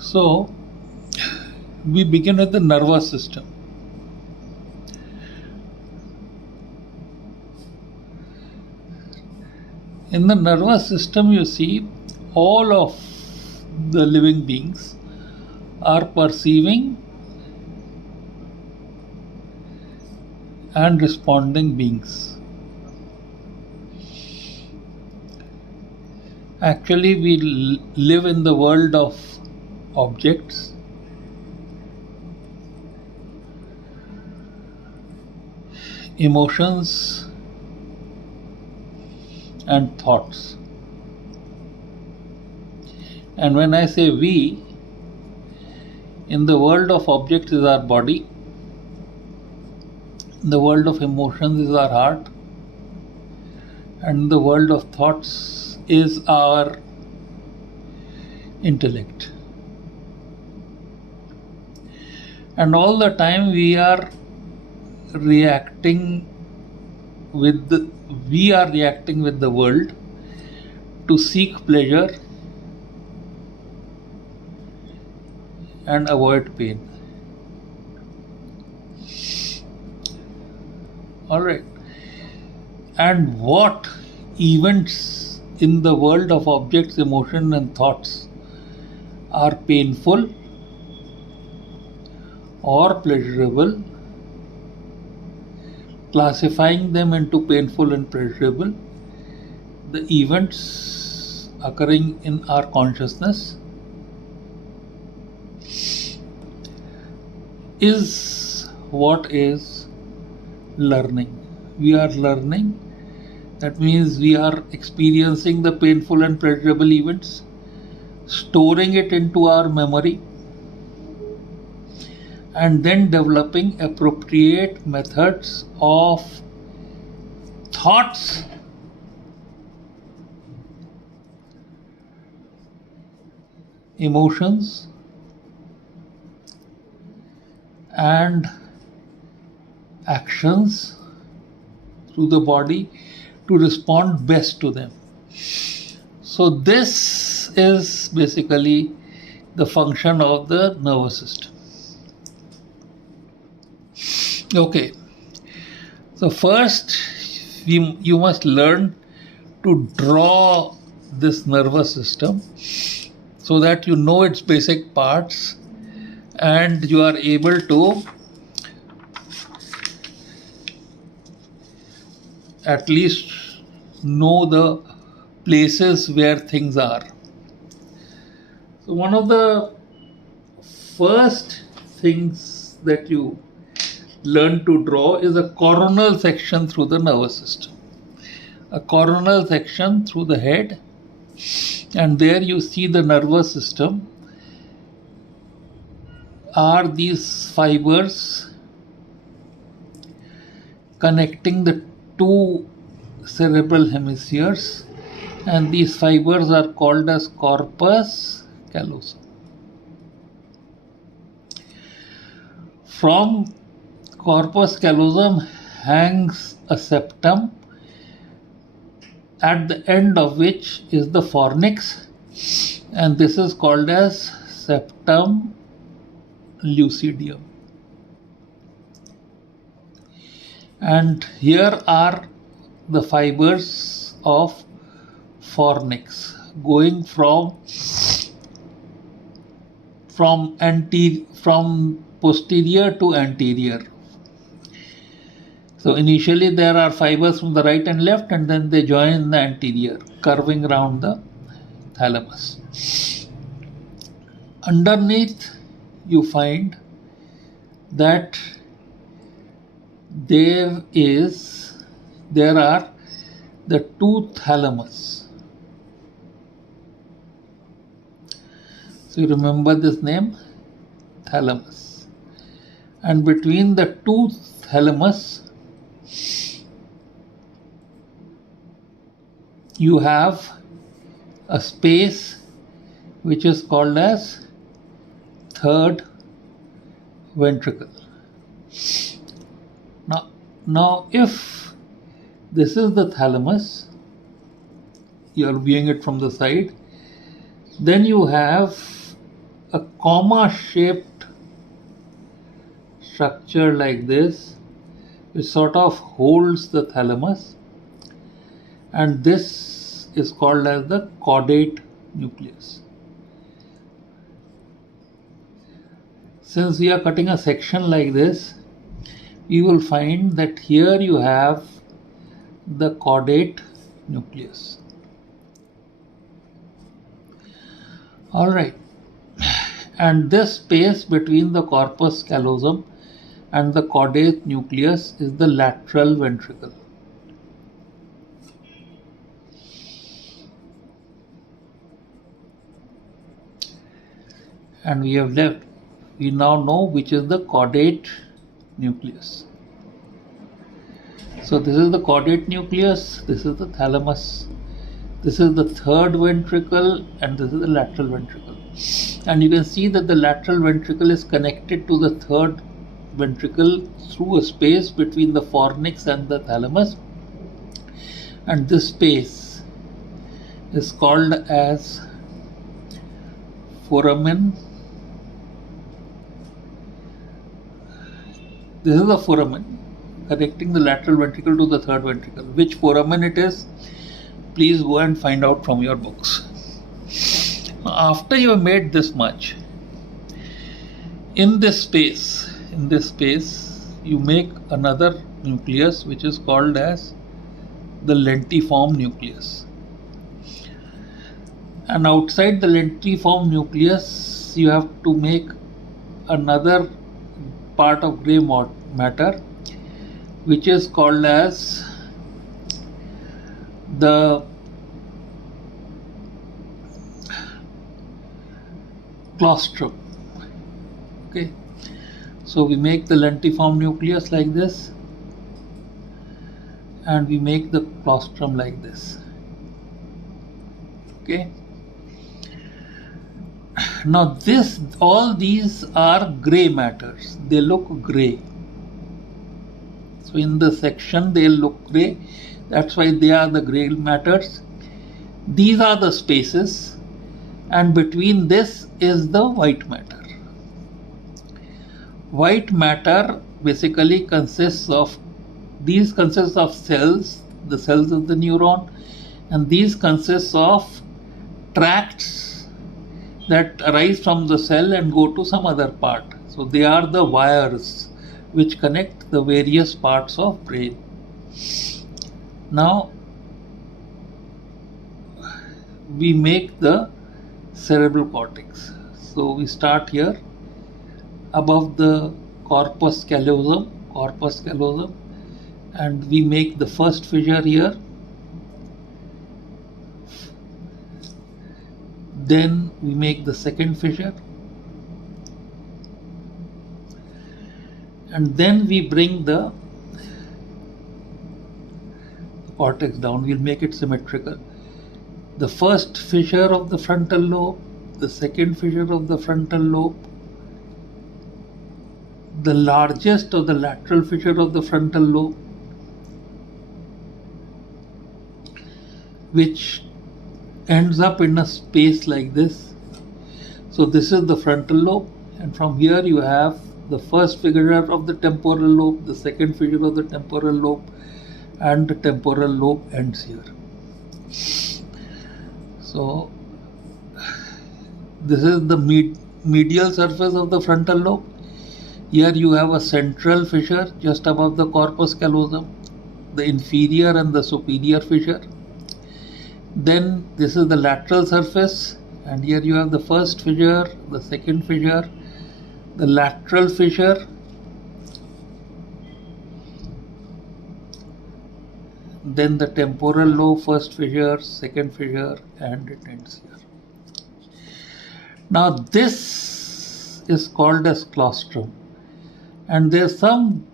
So, we begin with the nervous system. In the nervous system, you see all of the living beings are perceiving and responding beings. Actually, we live in the world of objects, emotions, and thoughts. And when I say we, in the world of objects is our body, in the world of emotions is our heart, and in the world of thoughts is our intellect. And all the time we are reacting with the world to seek pleasure and avoid pain. All right. And what events in the world of objects, emotion, and thoughts are painful or pleasurable, classifying them into painful and pleasurable, the events occurring in our consciousness is what is learning. We are learning. That means we are experiencing the painful and pleasurable events, storing it into our memory, and then developing appropriate methods of thoughts, emotions, and actions through the body to respond best to them. So this is basically the function of the nervous system. Okay, so first you must learn to draw this nervous system so that you know its basic parts and you are able to at least know the places where things are. So one of the first things that you learn to draw is a coronal section through the nervous system. A coronal section through the head, and there you see the nervous system are these fibers connecting the two cerebral hemispheres, and these fibers are called as corpus callosum. From corpus callosum hangs a septum, at the end of which is the fornix, and this is called as septum lucidium. And here are the fibers of fornix going from posterior to anterior. So initially there are fibers from the right and left, and then they join in the anterior, curving around the thalamus. Underneath you find that there are the two thalamus. So you remember this name, thalamus. And between the two thalamus you have a space which is called as third ventricle. Now if this is the thalamus, you are viewing it from the side, then you have a comma shaped structure like this, which sort of holds the thalamus, and this is called as the caudate nucleus. Since we are cutting a section like this, you will find that here you have the caudate nucleus. Alright, and this space between the corpus callosum and the caudate nucleus is the lateral ventricle. And we now know which is the caudate nucleus. So this is the caudate nucleus, this is the thalamus, this is the third ventricle, and this is the lateral ventricle. And you can see that the lateral ventricle is connected to the third ventricle through a space between the fornix and the thalamus, and this space is called as foramen. This is the foramen connecting the lateral ventricle to the third ventricle. Which foramen it is, please go and find out from your books. After you have made this much, in this space you make another nucleus which is called as the lentiform nucleus. And outside the lentiform nucleus you have to make another part of grey matter which is called as the claustrum. Okay, so we make the lentiform nucleus like this, and we make the claustrum like this. Okay, now all these are grey matters, they look grey. So in the section they look grey, that's why they are the grey matters. These are the spaces, and between this is the white matter. White matter basically consists of cells, the cells of the neuron, and these consists of tracts that arise from the cell and go to some other part. So they are the wires which connect the various parts of brain. Now we make the cerebral cortex. So we start here above the corpus callosum, and we make the first fissure here. Then we make the second fissure, and then we bring the cortex down. We'll make it symmetrical. The first fissure of the frontal lobe, the second fissure of the frontal lobe, the largest or the lateral fissure of the frontal lobe, which ends up in a space like this. So this is the frontal lobe, and from here you have the first fissure of the temporal lobe, the second fissure of the temporal lobe, and the temporal lobe ends here. So this is the medial surface of the frontal lobe. Here you have a central fissure just above the corpus callosum, the inferior and the superior fissure. Then this is the lateral surface, and here you have the first fissure, the second fissure, the lateral fissure, then the temporal lobe, first fissure, second fissure, and it ends here. Now this is called as claustrum, and there is some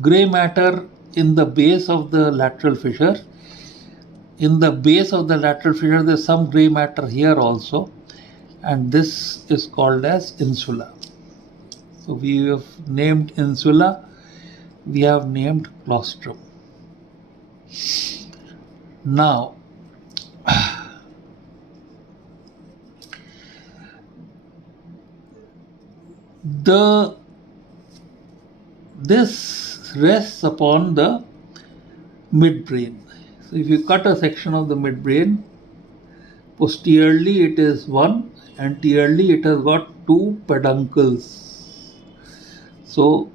grey matter in the base of the lateral fissure. In the base of the lateral fissure there is some grey matter here also, and this is called as insula. So we have named insula, we have named claustrum. Now The this rests upon the midbrain. So if you cut a section of the midbrain, posteriorly it is one, anteriorly it has got two peduncles. So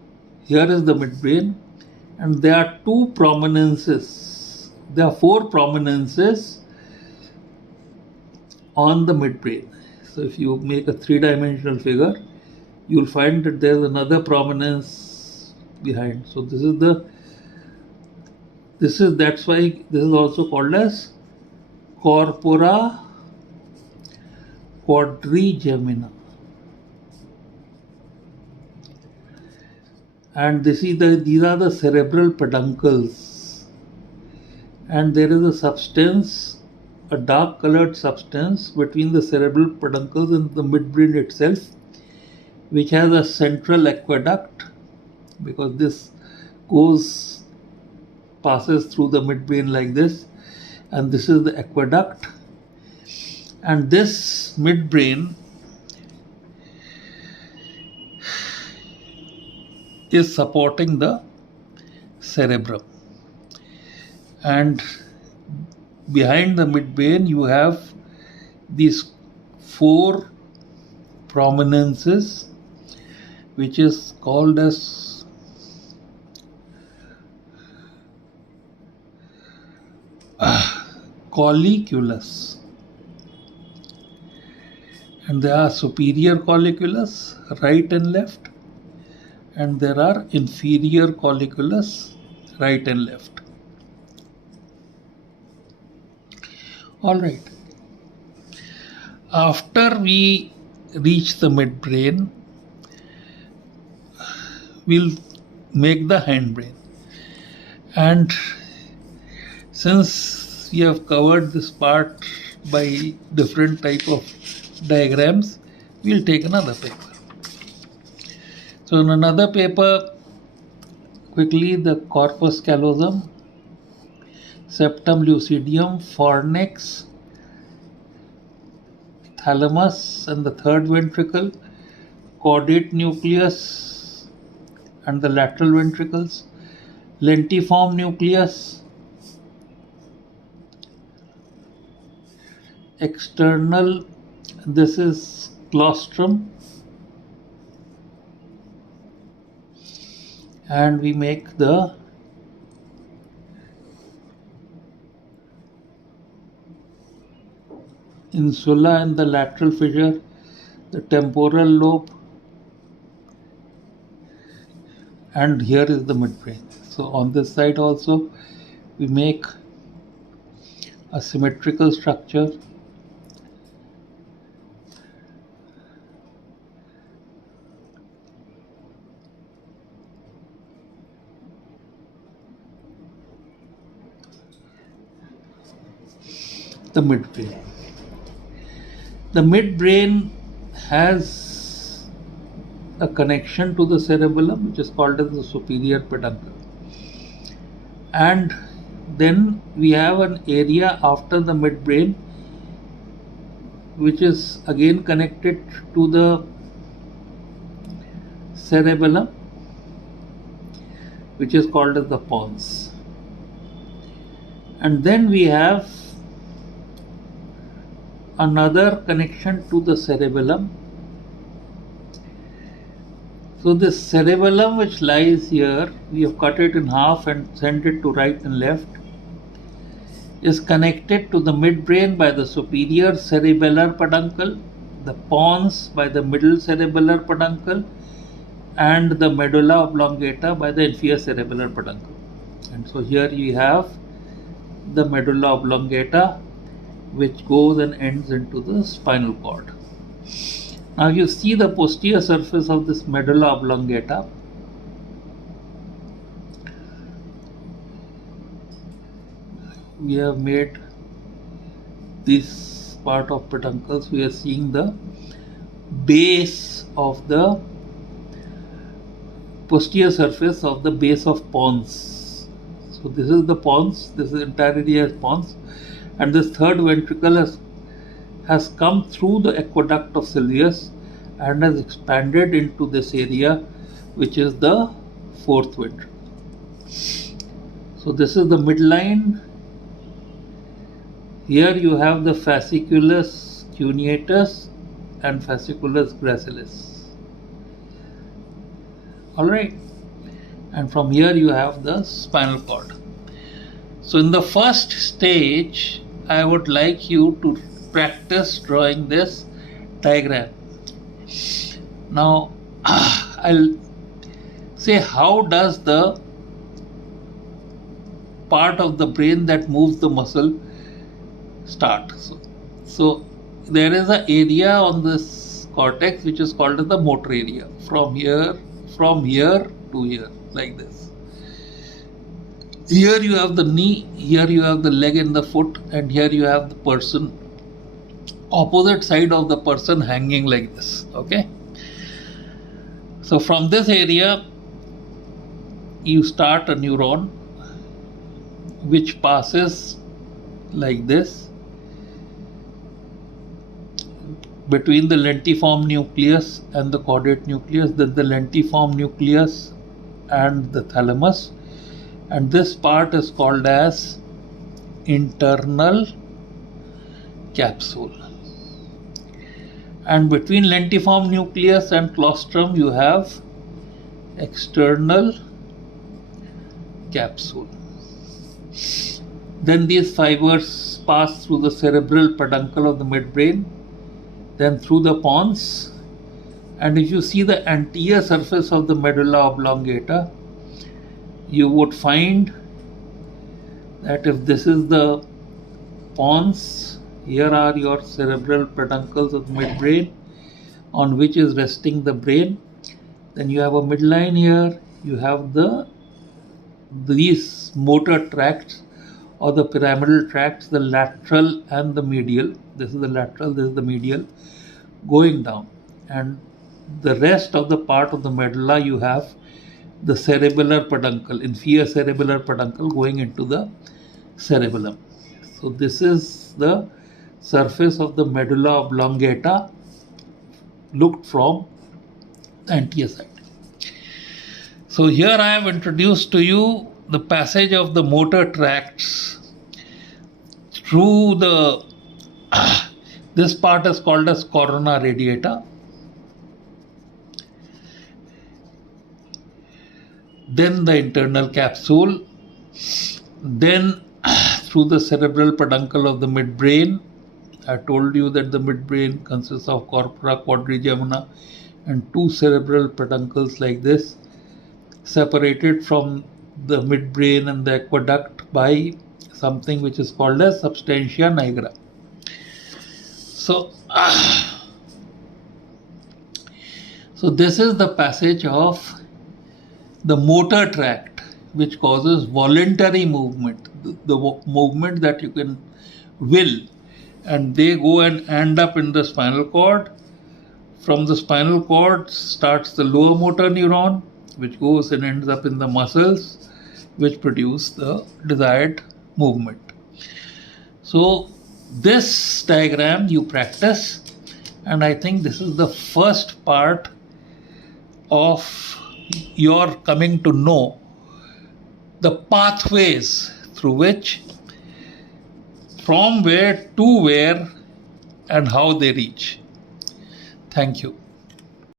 here is the midbrain, and there are two prominences. There are four prominences on the midbrain. So if you make a three-dimensional figure, you'll find that there's another prominence behind. So that's why this is also called as corpora quadrigemina. And these are the cerebral peduncles. And there is a substance, a dark colored substance between the cerebral peduncles and the midbrain itself, which has a central aqueduct, because this passes through the midbrain like this, and this is the aqueduct. And this midbrain is supporting the cerebrum, and behind the midbrain you have these four prominences, which is called as colliculus. And there are superior colliculus, right and left, and there are inferior colliculus, right and left. Alright. After we reach the midbrain, we'll make the hindbrain. And since we have covered this part by different type of diagrams, we'll take another paper. So in another paper, quickly, the corpus callosum, septum lucidium, fornix, thalamus and the third ventricle, caudate nucleus and the lateral ventricles, lentiform nucleus, external, this is claustrum, and we make the insula and the lateral fissure, the temporal lobe, and here is the midbrain. So on this side also we make a symmetrical structure. The midbrain. The midbrain has a connection to the cerebellum, which is called as the superior peduncle. And then we have an area after the midbrain, which is again connected to the cerebellum, which is called as the pons. And then we have another connection to the cerebellum. So this cerebellum which lies here, we have cut it in half and sent it to right and left, is connected to the midbrain by the superior cerebellar peduncle, the pons by the middle cerebellar peduncle, and the medulla oblongata by the inferior cerebellar peduncle. And so here we have the medulla oblongata, which goes and ends into the spinal cord. Now you see the posterior surface of this medulla oblongata. We have made this part of peduncles. We are seeing the base of the posterior surface of the base of pons. So this is the pons, this is entirely as pons. And this third ventricle has come through the aqueduct of Sylvius and has expanded into this area, which is the fourth ventricle. So this is the midline. Here you have the fasciculus cuneatus and fasciculus gracilis. Alright, and from here you have the spinal cord. So in the first stage, I would like you to practice drawing this diagram. Now I'll say, how does the part of the brain that moves the muscle start? So there is an area on this cortex which is called as the motor area, from here to here, like this. Here you have the knee, here you have the leg and the foot, and here you have the person, opposite side of the person hanging like this. Okay, so from this area you start a neuron which passes like this between the lentiform nucleus and the caudate nucleus, then the lentiform nucleus and the thalamus, and this part is called as internal capsule. And between lentiform nucleus and claustrum you have external capsule. Then these fibers pass through the cerebral peduncle of the midbrain, then through the pons, and if you see the anterior surface of the medulla oblongata, you would find that if this is the pons, here are your cerebral peduncles of the midbrain on which is resting the brain. Then you have a midline here, you have these motor tracts or the pyramidal tracts, the lateral and the medial. This is the lateral, this is the medial, going down, and the rest of the part of the medulla you have the cerebellar peduncle, inferior cerebellar peduncle going into the cerebellum. So this is the surface of the medulla oblongata looked from the anterior side. So here I have introduced to you the passage of the motor tracts through the this part is called as corona radiata. Then the internal capsule, then through the cerebral peduncle of the midbrain. I told you that the midbrain consists of corpora quadrigemina and two cerebral peduncles like this, separated from the midbrain and the aqueduct by something which is called as substantia nigra. So this is the passage of the motor tract which causes voluntary movement, the movement that you can will, and they go and end up in the spinal cord. From the spinal cord starts the lower motor neuron, which goes and ends up in the muscles, which produce the desired movement. So this diagram you practice, and I think this is the first part of your coming to know the pathways through which, from where to where, and how they reach. Thank you.